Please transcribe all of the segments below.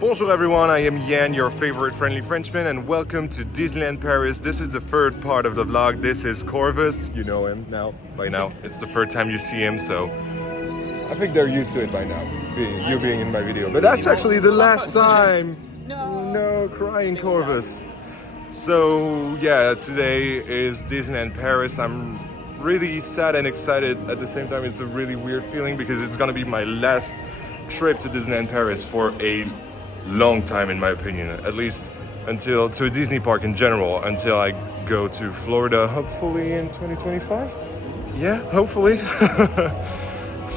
Bonjour everyone, I am Yann, your favorite friendly Frenchman, and welcome to Disneyland Paris. This is the third part of the vlog. This is Corvus. You know him now, by now. It's the third time you see him, so I think they're used to it by now, you being in my video. But that's actually the last time. No, crying Corvus. So yeah, today is Disneyland Paris. I'm really sad and excited at the same time. It's a really weird feeling because it's gonna be my last trip to Disneyland Paris for a long time, in my opinion, at least to a Disney park in general, until I go to Florida, hopefully in 2025. Yeah, hopefully.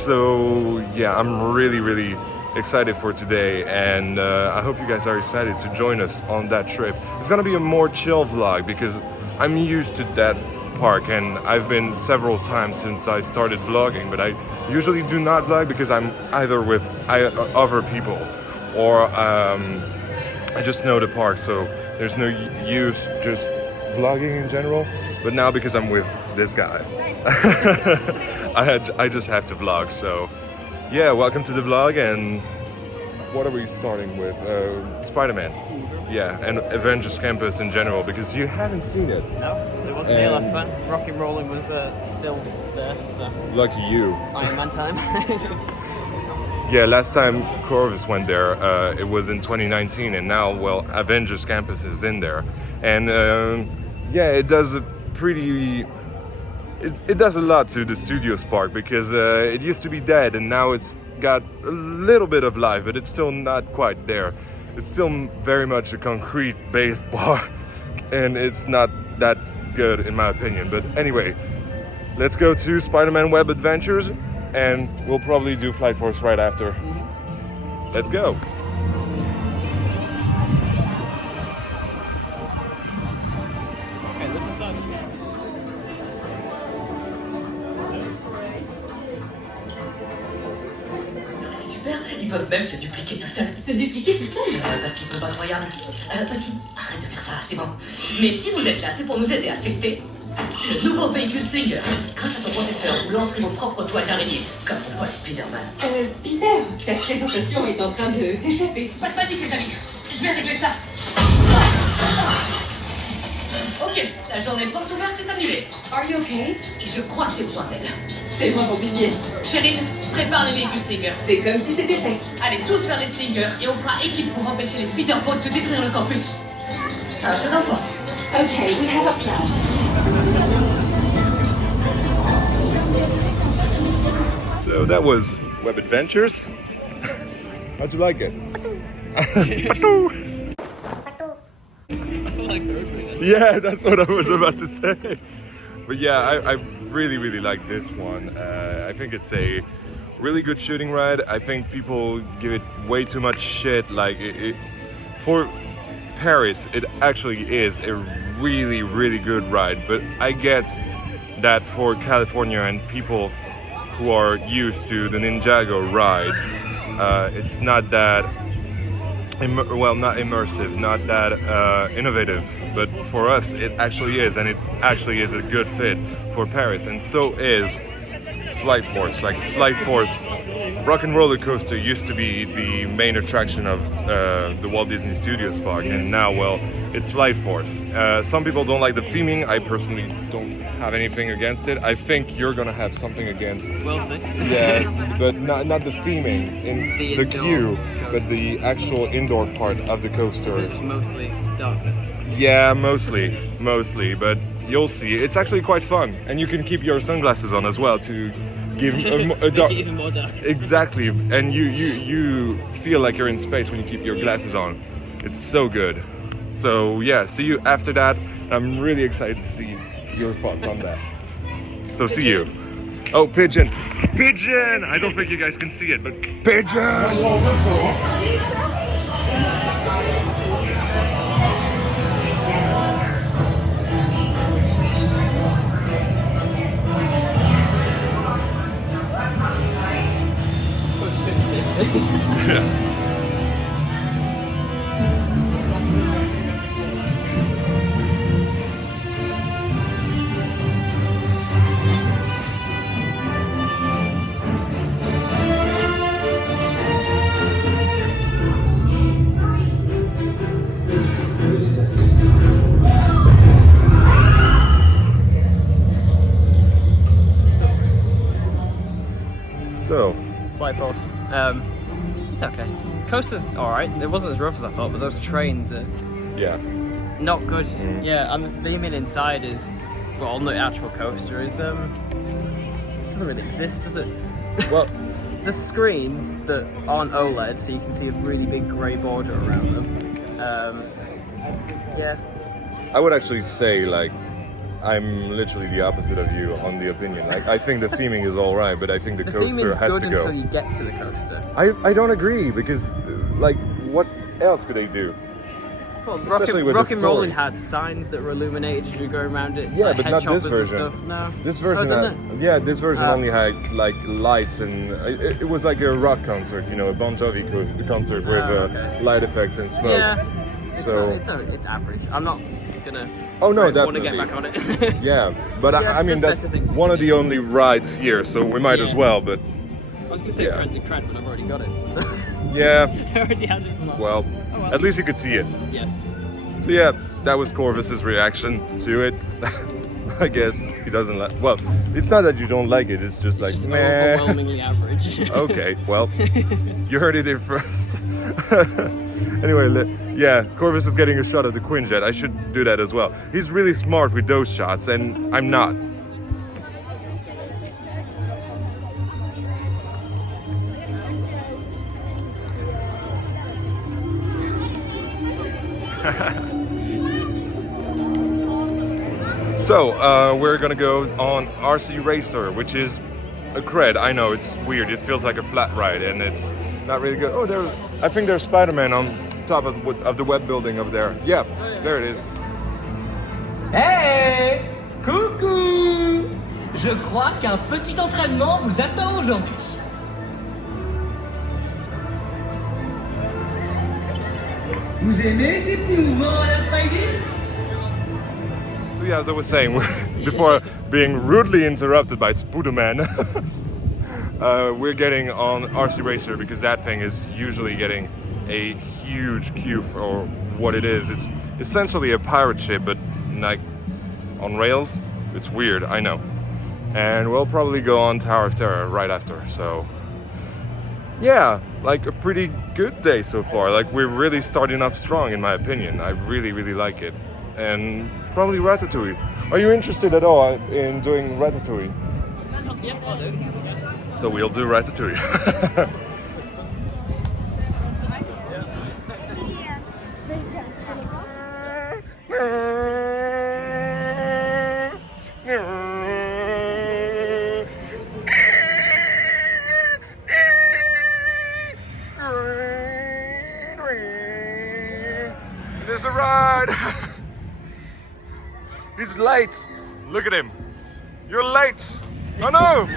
So yeah, I'm really excited for today, and I hope you guys are excited to join us on that trip. It's gonna be a more chill vlog because I'm used to that park and I've been several times since I started vlogging, but I usually do not vlog because I'm either with other people or I just know the park, so there's no use just vlogging in general. But now because I'm with this guy, I just have to vlog. So yeah, welcome to the vlog. And what are we starting with? Spider-Man. Yeah, and Avengers Campus in general, because you haven't seen it. No, it wasn't here last time. Rocky Rolling was still there. So. Lucky you. Iron Man time. Yeah, last time Corvus went there, it was in 2019, and now, well, Avengers Campus is in there. And yeah, it does a pretty... It does a lot to the Studios Park, because it used to be dead, and now it's got a little bit of life, but it's still not quite there. It's still very much a concrete-based park, and it's not that good, in my opinion. But anyway, let's go to Spider-Man Web Adventures, and we'll probably do Flight Force right after. Let's go. Okay, look aside. Super, ils peuvent même se dupliquer tout seuls. Se dupliquer tout seul? Parce qu'ils sont incroyables. Petit, arrête de faire ça, c'est bon. Mais si vous êtes là, c'est pour nous aider à tester le nouveau véhicule Slinger. Grâce à son processeur, vous lancerez vos propres toiles d'araignée, comme on voit Spider-Man. Peter, ta présentation est en train de t'échapper. Pas de panique, les amis. Je vais régler ça. Ok, la journée porte ouverte est annulée. Are you okay? Et je crois que j'ai besoin d'aide. C'est moi ton pilier. Chérie, prépare les véhicules Slinger. C'est comme si c'était fait. Allez tous vers les Slingers et on fera équipe pour empêcher les Spider-Bots de détruire le campus. Un jeu d'enfant. Okay, we have a plan. So that was Web Adventures. How'd you like it? That's all like Grogu. Yeah, that's what I was about to say. But yeah, I really like this one. I think it's a really good shooting ride. I think people give it way too much shit. Like for Paris, it actually is a really good ride. But I get that for California and people who are used to the Ninjago rides, it's not that not immersive, not that innovative, but for us it actually is, and it actually is a good fit for Paris, and so is Flight Force. Like Flight Force Rock and Roller Coaster used to be the main attraction of the Walt Disney Studios Park, and now, well, it's Flight Force. Some people don't like the theming. I personally don't have anything against it. I think you're gonna have something against. We'll see. Yeah, but not the theming in the queue, but the actual indoor part of the coaster. It's mostly darkness. Yeah, mostly, but you'll see. It's actually quite fun, and you can keep your sunglasses on as well to give a dark. Make it even more dark. Exactly, and you feel like you're in space when you keep your glasses on. It's so good. So yeah, see you after that. I'm really excited to see your thoughts on that. So see you. Oh, pigeon! Pigeon! I don't think you guys can see it, but pigeon! Yeah. It's okay. Coaster's alright. It wasn't as rough as I thought, but those trains are Yeah. not good. Mm. Yeah, and the theming inside is, well, on the actual coaster is doesn't really exist, does it? Well, The screens that aren't OLED, so you can see a really big grey border around them. Yeah. I would actually say, like, I'm literally the opposite of you on the opinion. Like, I think the theming is all right, but I think the coaster theming's has good to go. until you get to the coaster. I don't agree because, like, what else could they do? Well, Especially with the Rock and Rolling story. had signs that were illuminated as you go around it. Yeah, like but head not this choppers and version. Stuff. No. This version, didn't this version only had like lights and it was like a rock concert, you know, a Bon Jovi concert with okay. light effects and smoke. Yeah. So It's average. I'm not gonna. Oh no, want to definitely. get back on it. Yeah, but Yeah, I mean there's that's better things. one of the only rides here, so we might as Yeah. well. But I was gonna say Yeah. Friends and Cred, but I've already got it. So yeah, I already had it from last well, time. Oh, well. at least you could see it. Yeah. So yeah, that was Corvus's reaction to it. I guess he doesn't like. Well, it's not that you don't like it. It's just like It's just meh. overwhelmingly average. Okay, well, you heard it here first. Anyway, yeah, Corvus is getting a shot of the Quinjet. I should do that as well. He's really smart with those shots, and I'm not. So, we're gonna go on RC Racer, which is a cred. I know, it's weird. It feels like a flat ride, and it's not really good. Oh, I think there's Spider-Man on top of the web building over there. Yeah, there it is. Hey! Coucou! Je crois qu'un petit entraînement vous attend aujourd'hui. Vous aimez ces petits mouvements à la Spidey? So yeah, as I was saying, before being rudely interrupted by Spooderman, we're getting on RC Racer because that thing is usually getting a huge queue for what it is. It's essentially a pirate ship, but like on rails. It's weird, I know. And we'll probably go on Tower of Terror right after. So yeah, like a pretty good day so far. Like we're really starting off strong in my opinion. I really, really like it. And probably Ratatouille. Are you interested at all in doing Ratatouille? Yep, I'll do. So we'll do Ratatouille. There's a ride. He's late. Look at him. You're late. Oh no!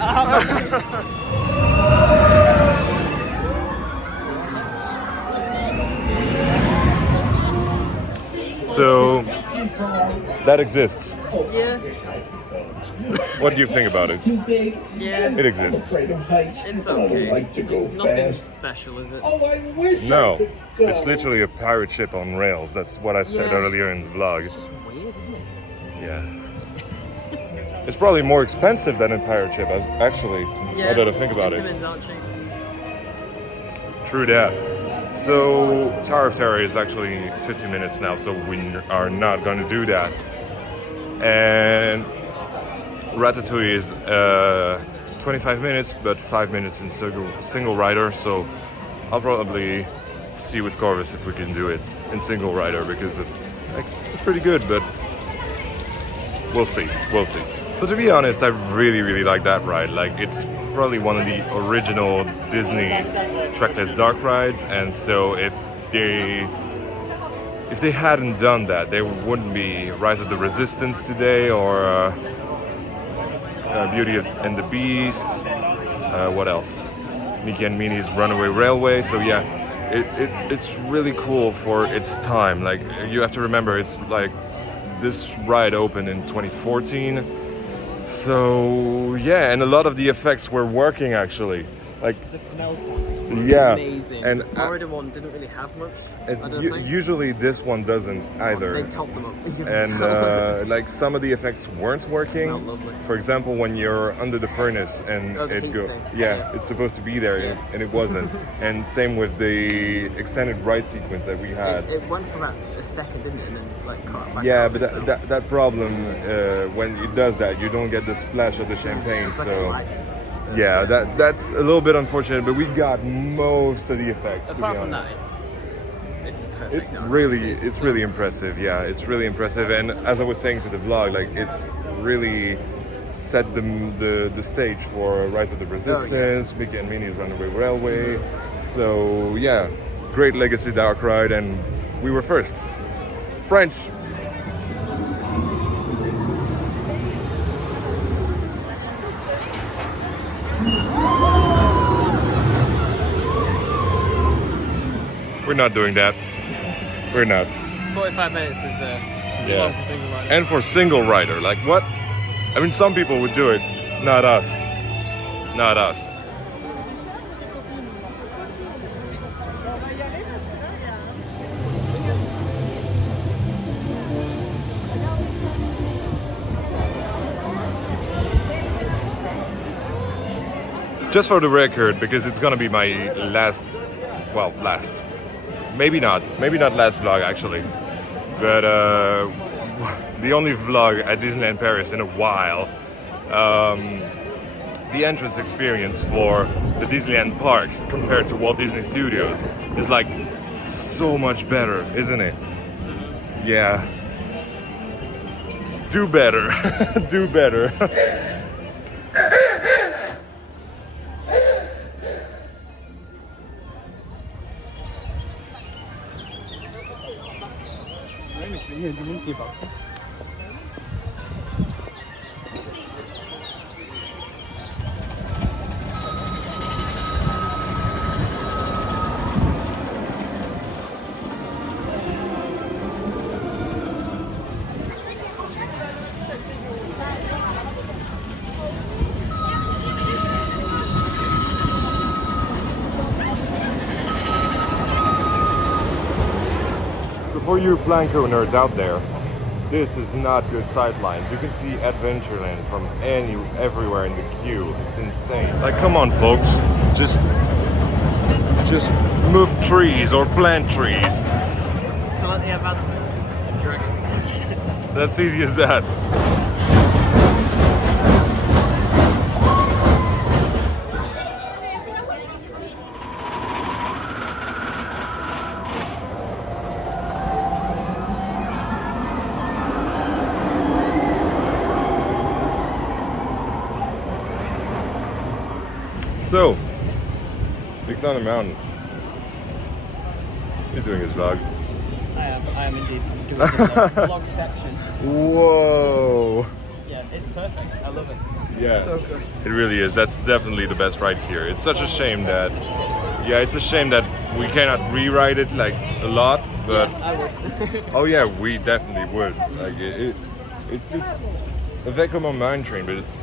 So that exists. Yeah. What do you think about it? Yeah. It exists. It's okay. It's nothing special, is it? No, it's literally a pirate ship on rails. That's what I said Yeah. earlier in the vlog. Weird, isn't it? Yeah. It's probably more expensive than a pirate ship, actually. Yeah. Now that I think about it. Vitamins aren't cheap. True that. So Tower of Terror is actually 50 minutes now, so we are not going to do that. And Ratatouille is 25 minutes, but 5 minutes in single rider. So I'll probably see with Corvus if we can do it in single rider because it's pretty good, but we'll see. We'll see. So to be honest, I really, really like that ride. Like it's probably one of the original Disney trackless dark rides, and so if they hadn't done that, there wouldn't be Rise of the Resistance today or Beauty and the Beast. What else? Mickey and Minnie's Runaway Railway. So yeah, it's really cool for its time. Like you have to remember, it's like this ride opened in 2014. So yeah, and a lot of the effects were working actually. Like, the snow pots were yeah, amazing. and the Florida one didn't really have much. I don't think. usually this one doesn't either. They topped them up. And like some of the effects weren't working. Smelled lovely. For example, when you're under the furnace and Oh, the it heat goes, thing. yeah, it's supposed to be there and it wasn't. And same with the extended ride sequence that we had. It went for about a second, didn't it? And then like cut back Yeah, out, but so that problem when it does that, you don't get the splash of the champagne. it's like So a light. yeah, that's a little bit unfortunate, but we got most of the effects. Apart to be from that, honest. it's It's perfect. now. really, it's so- really impressive. Yeah, it's really impressive. And as I was saying to the vlog, like it's really set the stage for Rise of the Resistance, Mickey and Minnie's Runaway Railway. So yeah, great legacy dark ride, and we were first. French. We're not doing that. We're not. 45 minutes is too Yeah. long for single ride. And for single rider, like what? I mean, some people would do it, not us. Not us. Just for the record, because it's gonna be my last, well, last. Maybe not last vlog actually, but the only vlog at Disneyland Paris in a while. The entrance experience for the Disneyland Park compared to Walt Disney Studios is like so much better, isn't it? Yeah. Do better. Do better. So for you Planko nerds out there, this is not good sightlines. You can see Adventureland from everywhere in the queue. It's insane. Like, come on, folks. Just move trees or plant trees. So let the advancement dragon. That's easy as that. So, Big Thunder Mountain. He's doing his vlog. I am indeed doing the vlog section. Whoa! Yeah, it's perfect. I love it. Yeah. So good. It really is. That's definitely the best ride here. It's such a shame that, yeah, it's a shame that we cannot rewrite it like a lot, but I would. oh yeah, we definitely would. Like it's just a Vekoma mine train, but it's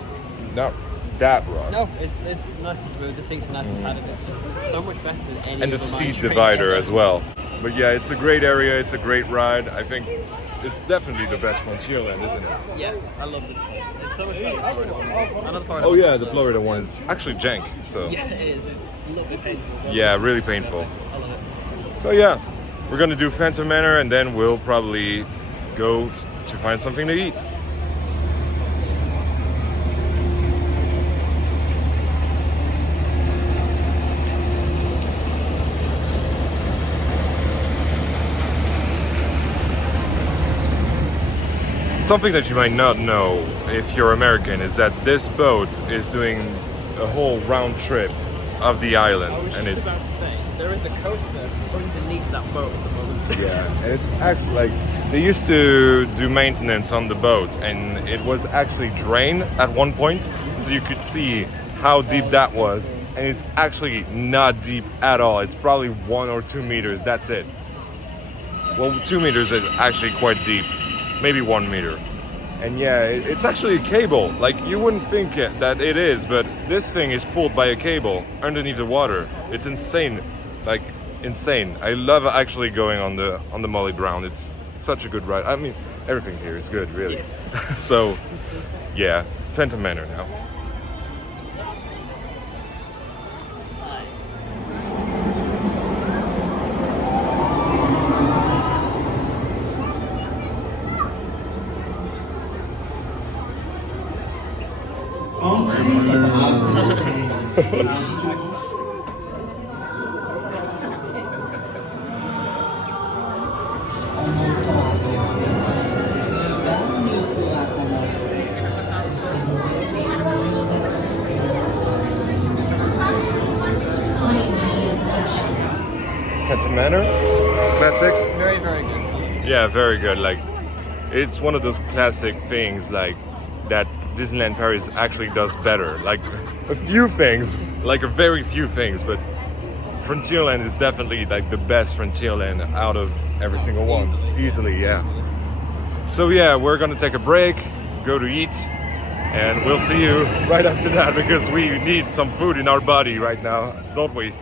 not that rough. No, it's nice and smooth. The seats are nice and padded. It's just so much better than any And the other seat mine train divider ever. as well. But yeah, it's a great area. It's a great ride. I think it's definitely the best Frontierland, isn't it? Yeah, I love this place. It's so much better than the Florida one. Another Florida Oh one. yeah, the Florida one is actually jank. So Yeah, it is. It's a little bit painful. but yeah, really painful. I love it. So yeah, we're gonna do Phantom Manor and then we'll probably go to find something to eat. Something that you might not know if you're American is that this boat is doing a whole round trip of the island, I was and just it's about to say, there is a coaster underneath that boat at the moment. yeah, and it's actually like they used to do maintenance on the boat, and it was actually drained at one point, so you could see how deep that was, and it's actually not deep at all. It's probably 1 or 2 meters. That's it. Well, 2 meters is actually quite deep, maybe 1 meter. And yeah, it's actually a cable. Like, you wouldn't think that it is, but this thing is pulled by a cable underneath the water. It's insane, like insane. I love actually going on the Molly Brown. It's such a good ride. I mean, everything here is good, really. Yeah. So, yeah, Phantom Manor now. Phantom Manor, classic. Very, very good. Yeah, very good. Like, it's one of those classic things like that Disneyland Paris actually does better. Like a few things, like a very few things, but Frontierland is definitely like the best Frontierland out of every single one. Easily, yeah. So yeah, we're gonna take a break, go to eat, and we'll see you right after that because we need some food in our body right now, don't we?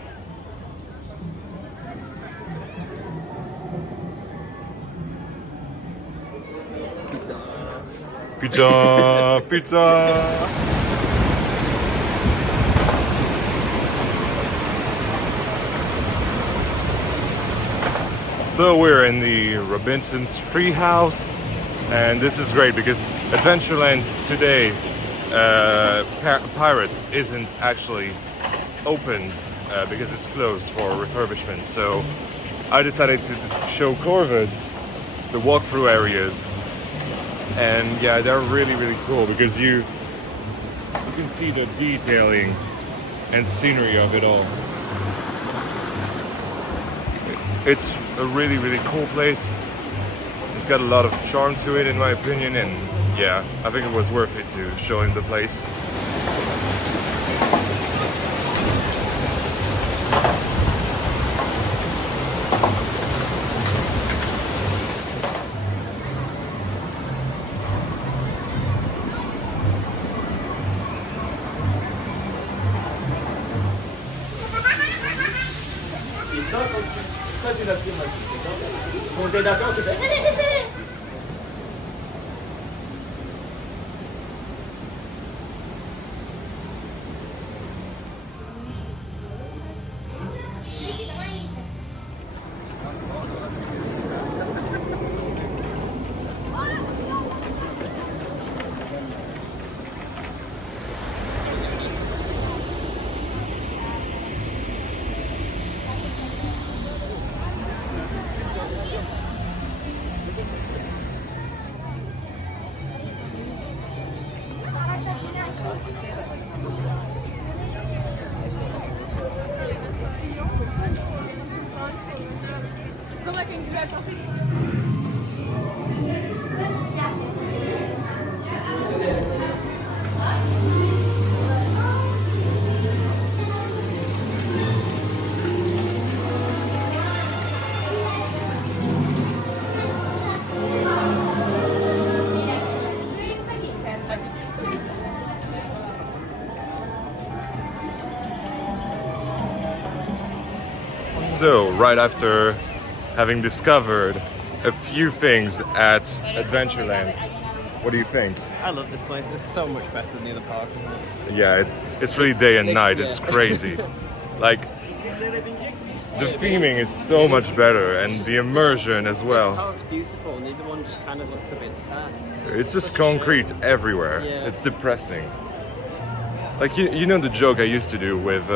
Pizza, pizza. So we're in the Robinson's Treehouse, and this is great because Adventureland today, Pirates isn't actually open because it's closed for refurbishment. So I decided to show Corvus the walkthrough areas. And yeah, they're really, really cool because you can see the detailing and scenery of it all. It's a really, really cool place. It's got a lot of charm to it, in my opinion, and yeah, I think it was worth it to show him the place. So, right after having discovered a few things at Adventureland, what do you think? I love this place. It's so much better than the other park, isn't it? Yeah, it's really day and night. It's crazy. Like, the theming is so much better, and the immersion as well. This park's beautiful, and the other one just kind of looks a bit sad. It's just concrete everywhere. Yeah. It's depressing. Like, you know the joke I used to do with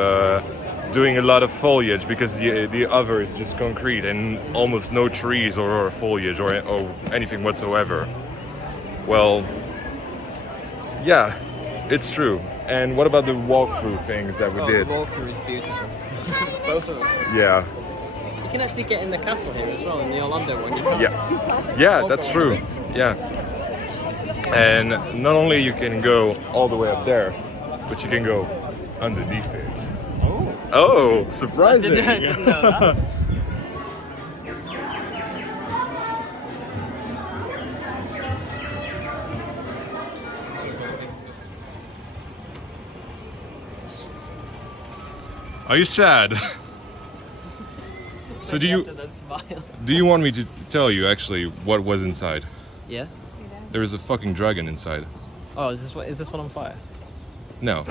doing a lot of foliage because the other is just concrete and almost no trees or foliage or anything whatsoever. Well, yeah, it's true. And what about the walkthrough things that we did? The walkthrough is beautiful. Both of them. Yeah. You can actually get in the castle here as well, in the Orlando one. You can. Yeah, that's true. Yeah. And not only you can go all the way up there, but you can go underneath it. Oh, surprising! I didn't know that. Are you sad? So do you want me to tell you actually what was inside? Yeah. There is a fucking dragon inside. Oh, is this one on fire? No,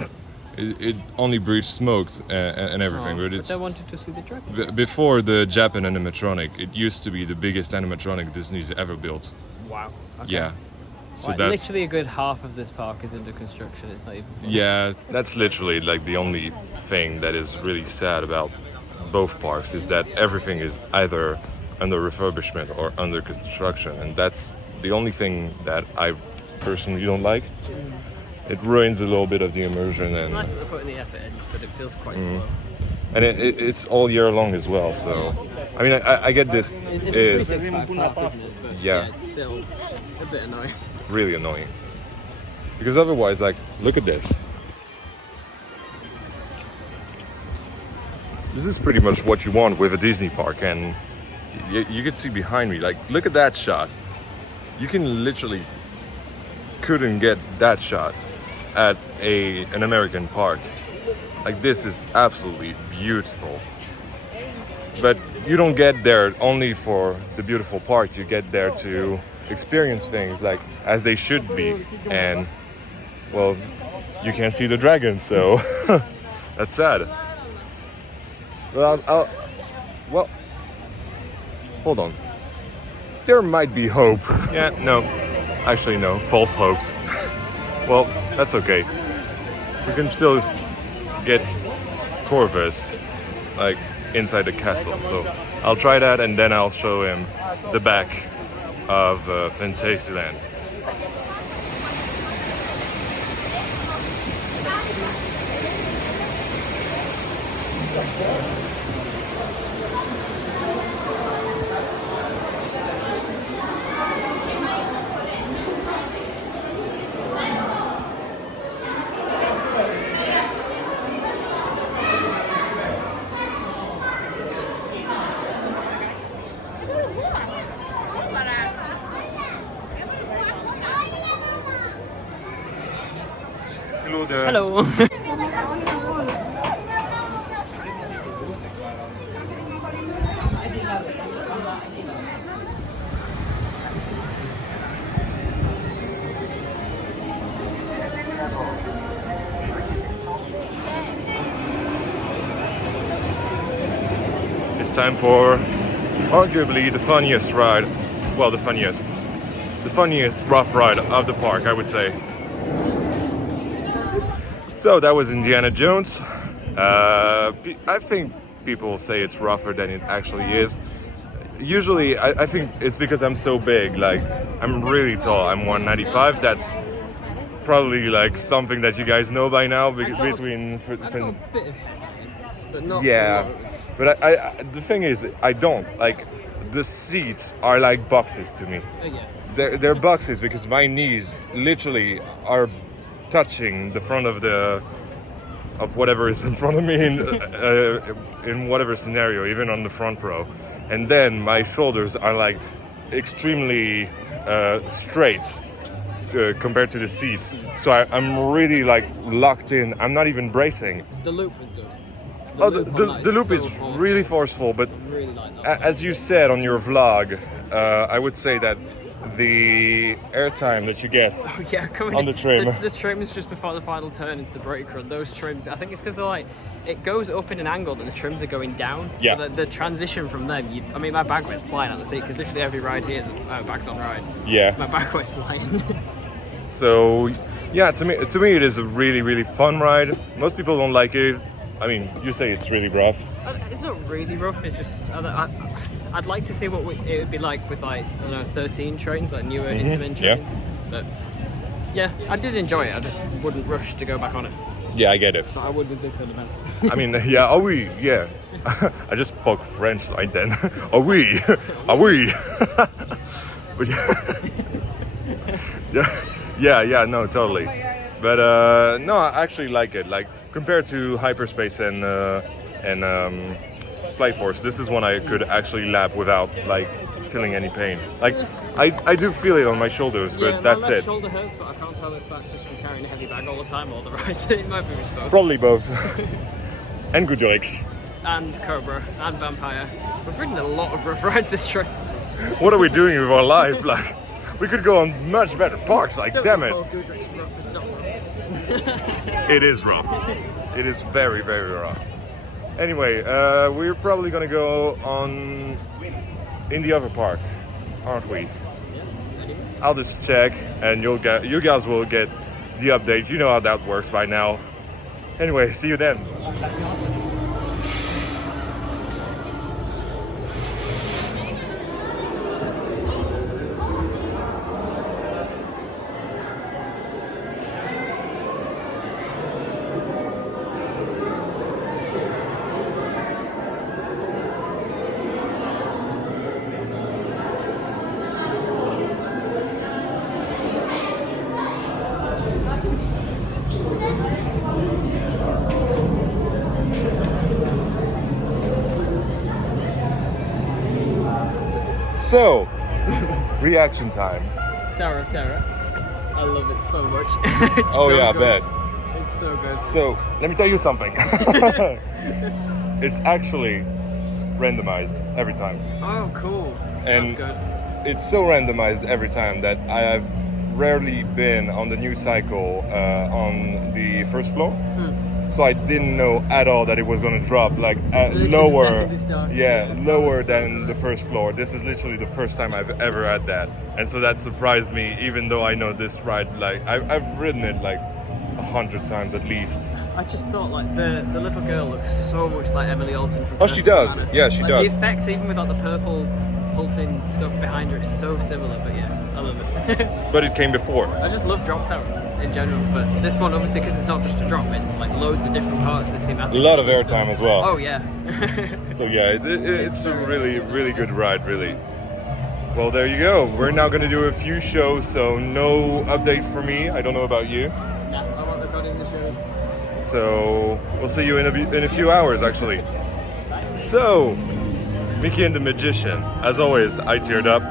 it only breathes smokes and everything. Oh, but it's I wanted to see the dragon. before the Japan animatronic. It used to be the biggest animatronic Disney's ever built. Wow. Okay. Yeah. So Like, that's literally a good half of this park is under construction. It's not even finished. yeah. That's literally like the only thing that is really sad about both parks is that everything is either under refurbishment or under construction, and that's the only thing that I personally don't like. It ruins a little bit of the immersion, It's and nice that they're putting the effort in, but it feels quite slow. and it's all year long as well. So, I mean, I get this It's a is 365 park, isn't it? But Yeah. it's still a bit annoying. really annoying because otherwise, like, look at this. This is pretty much what you want with a Disney park, and you can see behind me, like, look at that shot. You can literally couldn't get that shot at an American park. Like, this is absolutely beautiful. But you don't get there only for the beautiful park. You get there to experience things like as they should be, and well, you can't see the dragon, so that's sad. Well, well, hold on. There might be hope. Yeah, no. Actually, no. False hopes. Well, that's okay. We can still get Corvus, like, inside the castle. So I'll try that, and then I'll show him the back of Frontierland. Hello there. Hello. It's time for arguably the funniest ride. Well, the funniest rough ride of the park, I would say. So that was Indiana Jones. I think people say it's rougher than it actually is. Usually, I think it's because I'm so big. Like, I'm really tall. I'm 195. That's probably like something that you guys know by now. Between I've got a bit of but not yeah, loads. but I the thing is, I don't like the seats are like boxes to me. Oh, yeah. They're boxes because my knees literally are touching the front of whatever is in front of me in whatever scenario, even on the front row, and then my shoulders are like extremely straight compared to the seats. So I'm really like locked in. I'm not even bracing. The loop was good. The loop is so really forceful, but really like that. as you said on your vlog, I would say that the airtime that you get Oh, yeah, coming on the trim. The trims just before the final turn into the brake run. Those trims, I think it's because they're like, it goes up in an angle and the trims are going down. Yeah. So the transition from them, I mean, my bag went flying out the seat because literally every ride here is bags on ride. Yeah. My bag went flying. So yeah, to me it is a really, really fun ride. Most people don't like it. I mean, you say it's really rough. It's not really rough. It's just I'd like to see what it would be like with, like, I don't know, 13 trains, like newer Intamin yeah. trains. But yeah, I did enjoy it. I just wouldn't rush to go back on it. Yeah, I get it. But I would with big events. I mean, yeah, are we? Yeah. I just spoke French right then. Are we? Are we? But yeah, no, totally. But no, I actually like it. Like, compared to Hyperspace and Flight Force, this is one I could actually lap without like feeling any pain. Like, I do feel it on my shoulders, but that's my left it. shoulder hurts, but I can't tell if that's just from carrying a heavy bag all the time or the right. It might be both. Probably both. And Goodrix. And Cobra and Vampire. We've ridden a lot of rough rides this trip. What are we doing with our life? Like, we could go on much better parks. Like, damn it. Call Goodrix rough, it's not rough. It is rough. It is very, very rough. Anyway, we're probably gonna go on in the other park, aren't we? I'll just check, and you guys will get the update. You know how that works by now. Anyway, see you then. So, reaction time. Tower of Terror. I love it so much. It's Oh so yeah, I good. bet. It's so good. So, let me tell you something. It's actually randomized every time. Oh, cool. And That's good. it's so randomized every time that I have rarely been on the new cycle on the first floor. So I didn't know at all that it was going to drop like Literally the lower, second it started. yeah, That lower was so than the good. first floor. This is literally the first time I've ever had that, and so that surprised me. Even though I know this ride, like I've ridden it like 100 times at least. I just thought like the little girl looks so much like Emily Alton from Oh, she Curse of does. Manor. Yeah, she like, does. The effects, even with like the purple pulsing stuff behind her, is so similar. But yeah, I love it. But it came before. I just love drop towers in general, but this one obviously because it's not just a drop, it's like loads of different parts of the thematic. A lot of airtime as well. Oh yeah. So yeah, it's a really, really good ride, really. Well, there you go. We're now going to do a few shows, so no update for me. I don't know about you. Nah, I won't record in the shows. So we'll see you in a few hours, actually. So, Mickey and the Magician. As always, I teared up.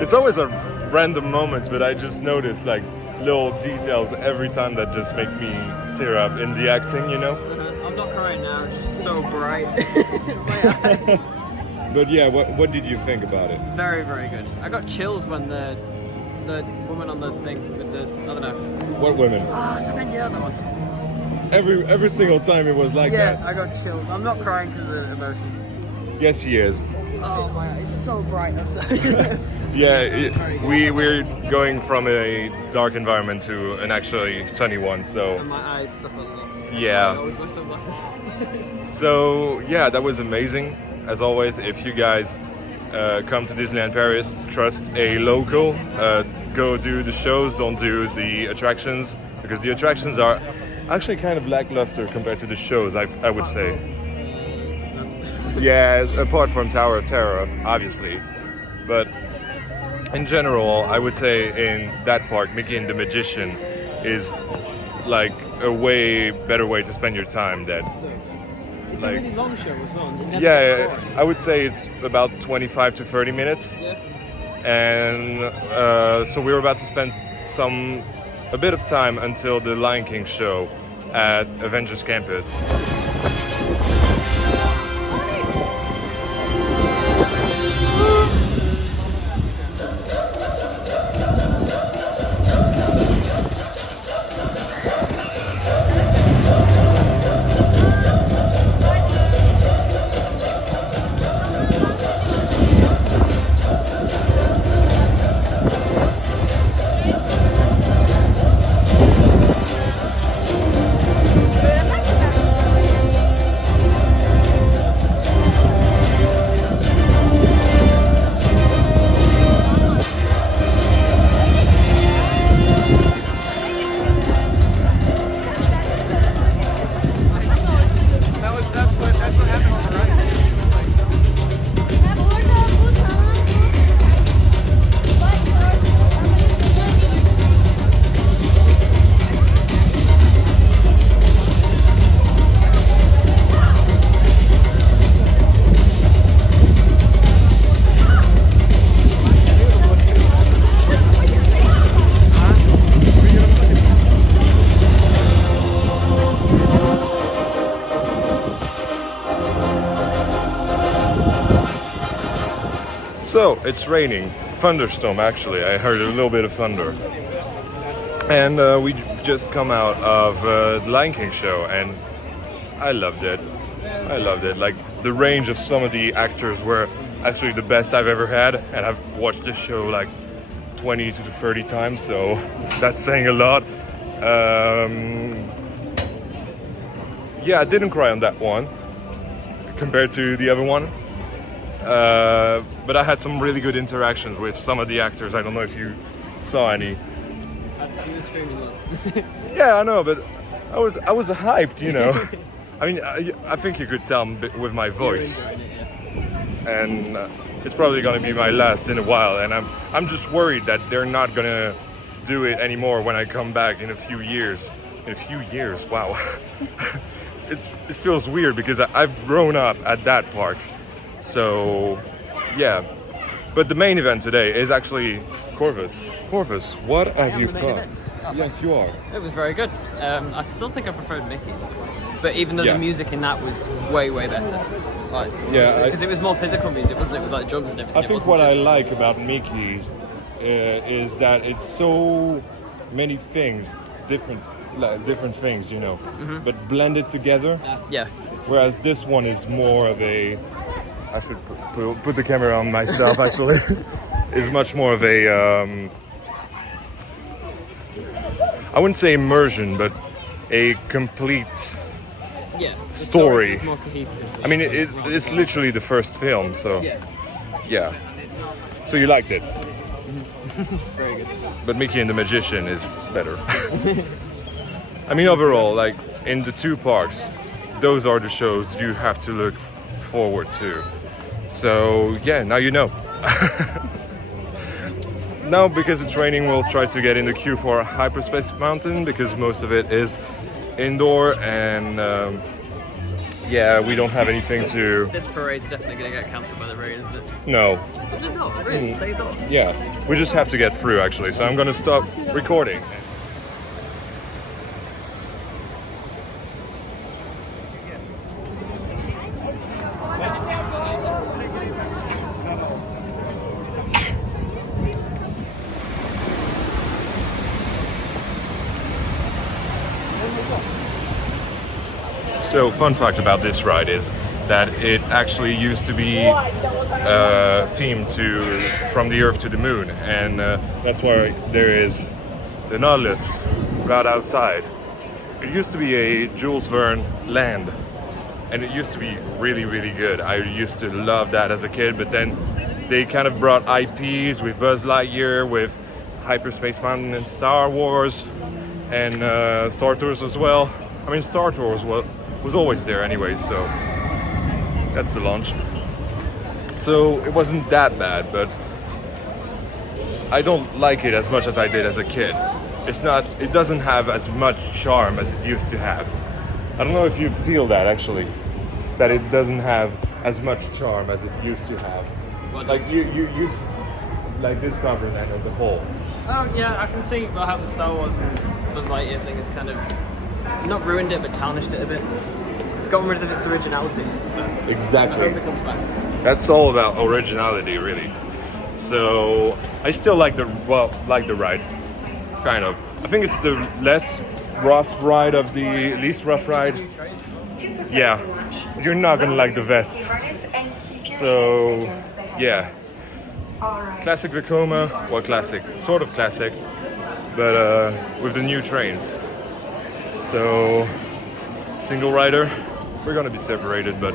It's always a random moment, but I just noticed like little details every time that just make me tear up in the acting, you know? I'm not crying now, it's just so bright. It's my eyes. But yeah, what did you think about it? Very, very good. I got chills when the woman on the thing with the, I don't know. What women? Ah, it's the other one. Every single time it was like Yeah, that. I got chills. I'm not crying because of emotion. Yes, he is. Oh my god, it's so bright outside. Yeah, we're going from a dark environment to an actually sunny one, so And my eyes suffer a lot. That's Yeah. why I always wear sunglasses. so yeah, that was amazing. As always, if you guys come to Disneyland Paris, trust a local. Go do the shows, don't do the attractions, because the attractions are actually kind of lackluster compared to the shows, I would say. Yeah, apart from Tower of Terror, obviously. But in general, I would say in that park, Mickey and the Magician is like a way better way to spend your time than So good. It's Like- a really long show as well. It never yeah, gets boring. I would say it's about 25 to 30 minutes. Yeah. And so we were about to spend a bit of time until the Lion King show at Avengers campus. So it's raining, thunderstorm actually. I heard a little bit of thunder, and we just come out of the Lion King show, and I loved it. I loved it. Like the range of some of the actors were actually the best I've ever had, and I've watched this show like 20 to 30 times, so that's saying a lot. Yeah, I didn't cry on that one compared to the other one. But I had some really good interactions with some of the actors. I don't know if you saw any. You were screaming lots. Yeah, I know, but I was hyped, you know. I mean, I think you could tell with my voice, and it's probably gonna be my last in a while. And I'm just worried that they're not gonna do it anymore when I come back in a few years. In a few years, wow. It feels weird because I've grown up at that park. So, yeah. But the main event today is actually Corvus. Corvus, what have you thought? Yes, you are. It was very good. I still think I preferred Mickey's. But even though Yeah. the music in that was way, way better. Like, Yeah, because it was more physical music, wasn't it? With like drums and everything. I think what I like about Mickey's is that it's so many things, different things, you know, but blended together. Yeah. Whereas this one is more of a, I should put the camera on myself actually, is much more of a, I wouldn't say immersion, but a complete Yeah. The story. is more cohesive. I mean, it's literally the first film, so Yeah. yeah. So you liked it, Very good. but Mickey and the Magician is better. I mean, overall, like in the two parks, those are the shows you have to look forward to. So yeah, now you know. Now, because it's raining, we'll try to get in the queue for Hyperspace Mountain because most of it is indoor, and yeah, we don't have anything to. This parade's definitely going to get cancelled by the rain, isn't it? No, Is it not? Really? It stays on? yeah, we just have to get through actually. So I'm gonna stop recording. So, fun fact about this ride is that it actually used to be themed to From the Earth to the Moon, and that's why there is the Nautilus right outside. It used to be a Jules Verne land, and it used to be really, really good. I used to love that as a kid, but then they kind of brought IPs with Buzz Lightyear, with Hyperspace Mountain and Star Wars, and Star Tours as well. I mean, Star Tours was always there anyway, so that's the launch. So it wasn't that bad, but I don't like it as much as I did as a kid. It doesn't have as much charm as it used to have. I don't know if you feel that actually, that it doesn't have as much charm as it used to have. Like you like Discoveryland as a whole. Oh yeah, I can see how the Star Wars and Buzz Lightyear thing has kind of not ruined it, but tarnished it a bit. It's gotten rid of its originality. But Exactly. I hope it comes back. That's all about originality, really. So I still like the ride, kind of. I think it's the least rough ride of the least rough ride. Yeah, you're not gonna like the vests. So yeah, classic Vekoma, well, classic, sort of classic, but with the new trains. So single rider, we're gonna be separated, but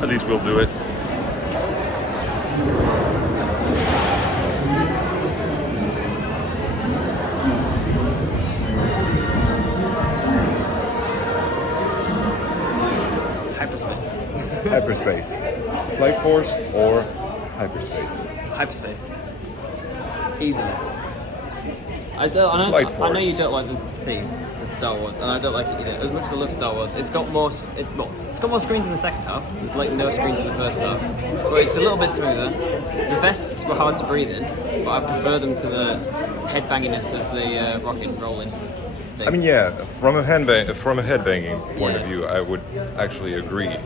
at least we'll do it. Hyperspace. Hyperspace. Flight Force or Hyperspace? Hyperspace. Easily. I Flight know Force. you don't like the theme, the Star Wars, and I don't like it either. As much as I love Star Wars, it's got more screens in the second half. There's like no screens in the first half, but it's a little bit smoother. The vests were hard to breathe in, but I prefer them to the headbanginess of the rock and rolling. big. I mean, yeah, from a headbanging point of view, I would actually agree.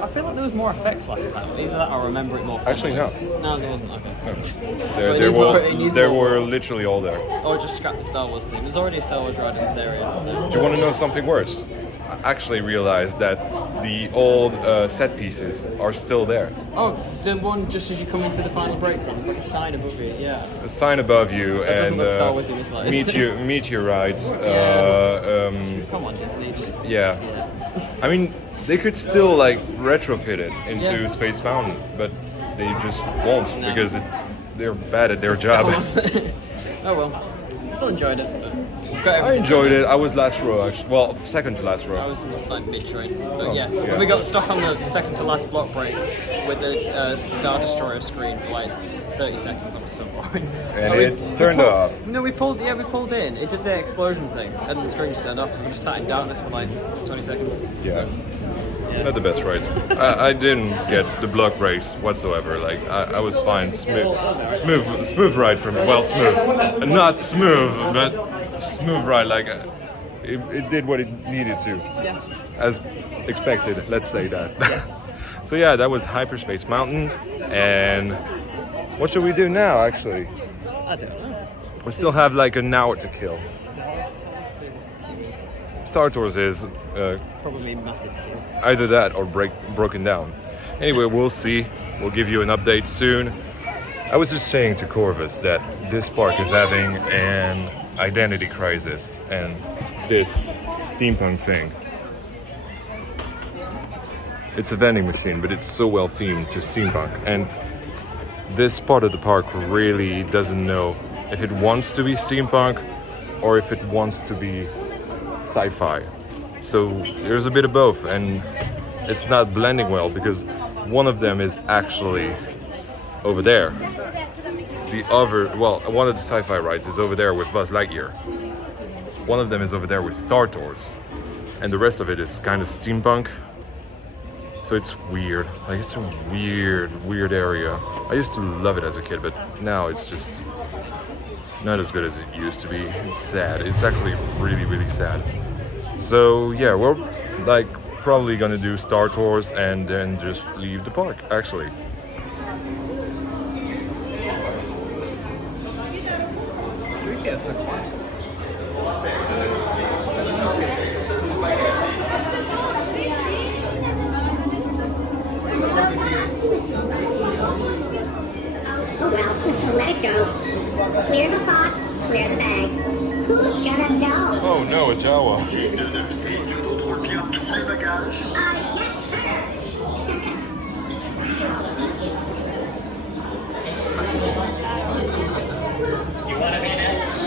I feel like there was more effects last time. Either that or I remember it more fondly. Actually, no. No, there wasn't. Okay. There were literally all there. Or just scrap the Star Wars theme. There's already a Star Wars ride in this area. So. Do you want to know something worse? I actually realized that the old set pieces are still there. Oh, the one just as you come into the final break, there's like a sign above you. Yeah. A sign above you That doesn't and look Star Wars in this slightest. meteorites. Come on, Disney. Just Yeah. I mean, they could still like retrofit it into Space Mountain, but they just won't because they're bad at their job. Oh well, still enjoyed it. I enjoyed it. I was last row actually. Well, second to last row. I was like mid-train, but yeah. We got stuck on the second to last block break with the Star Destroyer screen for like 30 seconds. That was so boring. And it turned off. No, we pulled in. It did the explosion thing, and the screen just turned off. So we just sat in darkness for like 20 seconds. Yeah. Not the best rides. I didn't get the block breaks whatsoever. Like I was fine. Smooth ride for me. Well, smooth. Not smooth, but smooth ride. Like it did what it needed to. Yeah. As expected. Let's say that. So yeah, that was Hyperspace Mountain. And what should we do now? Actually, I don't know. we still have like an hour to kill. Star Tours is Probably massive queue. either that or broken down. Anyway, we'll see. We'll give you an update soon. I was just saying to Corvus that this park is having an identity crisis, and this steampunk thing. It's a vending machine, but it's so well themed to steampunk. And this part of the park really doesn't know if it wants to be steampunk or if it wants to be sci-fi. So there's a bit of both, and it's not blending well because one of them is actually over there. One of the sci-fi rides is over there with Buzz Lightyear. One of them is over there with Star Tours, and the rest of it is kind of steampunk. So it's weird. Like it's a weird area. I used to love it as a kid, but now it's just not as good as it used to be. It's sad. It's actually really sad. So yeah, we're like probably gonna do Star Tours and then just leave the park actually. Let it go. Clear the pot, clear the bag. Who's gonna know? Oh no, a Jawa. Yes, sir. You want to be next?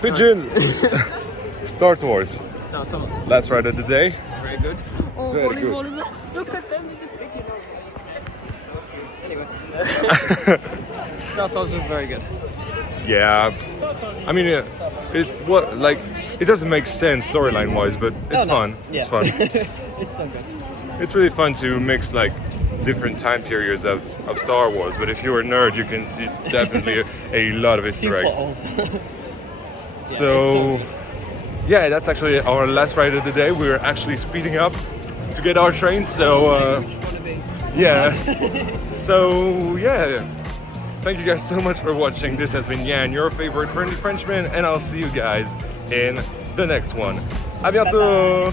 Pigeon! Star Tours. Star Tours. Last ride of the day. Very good. Oh, Very good. Look at them, there's a pigeon over there. Anyway. Star Tours was very good. Yeah. I mean, it doesn't make sense storyline wise, but it's fun. Yeah. It's fun. It's so good. It's really fun to mix like different time periods of Star Wars, but if you're a nerd, you can see definitely a lot of Easter eggs. So, yeah, that's actually our last ride of the day. We're actually speeding up to get our train, so yeah. So, yeah. Thank you guys so much for watching. This has been Yan, your favorite friendly Frenchman, and I'll see you guys in the next one. À bientôt!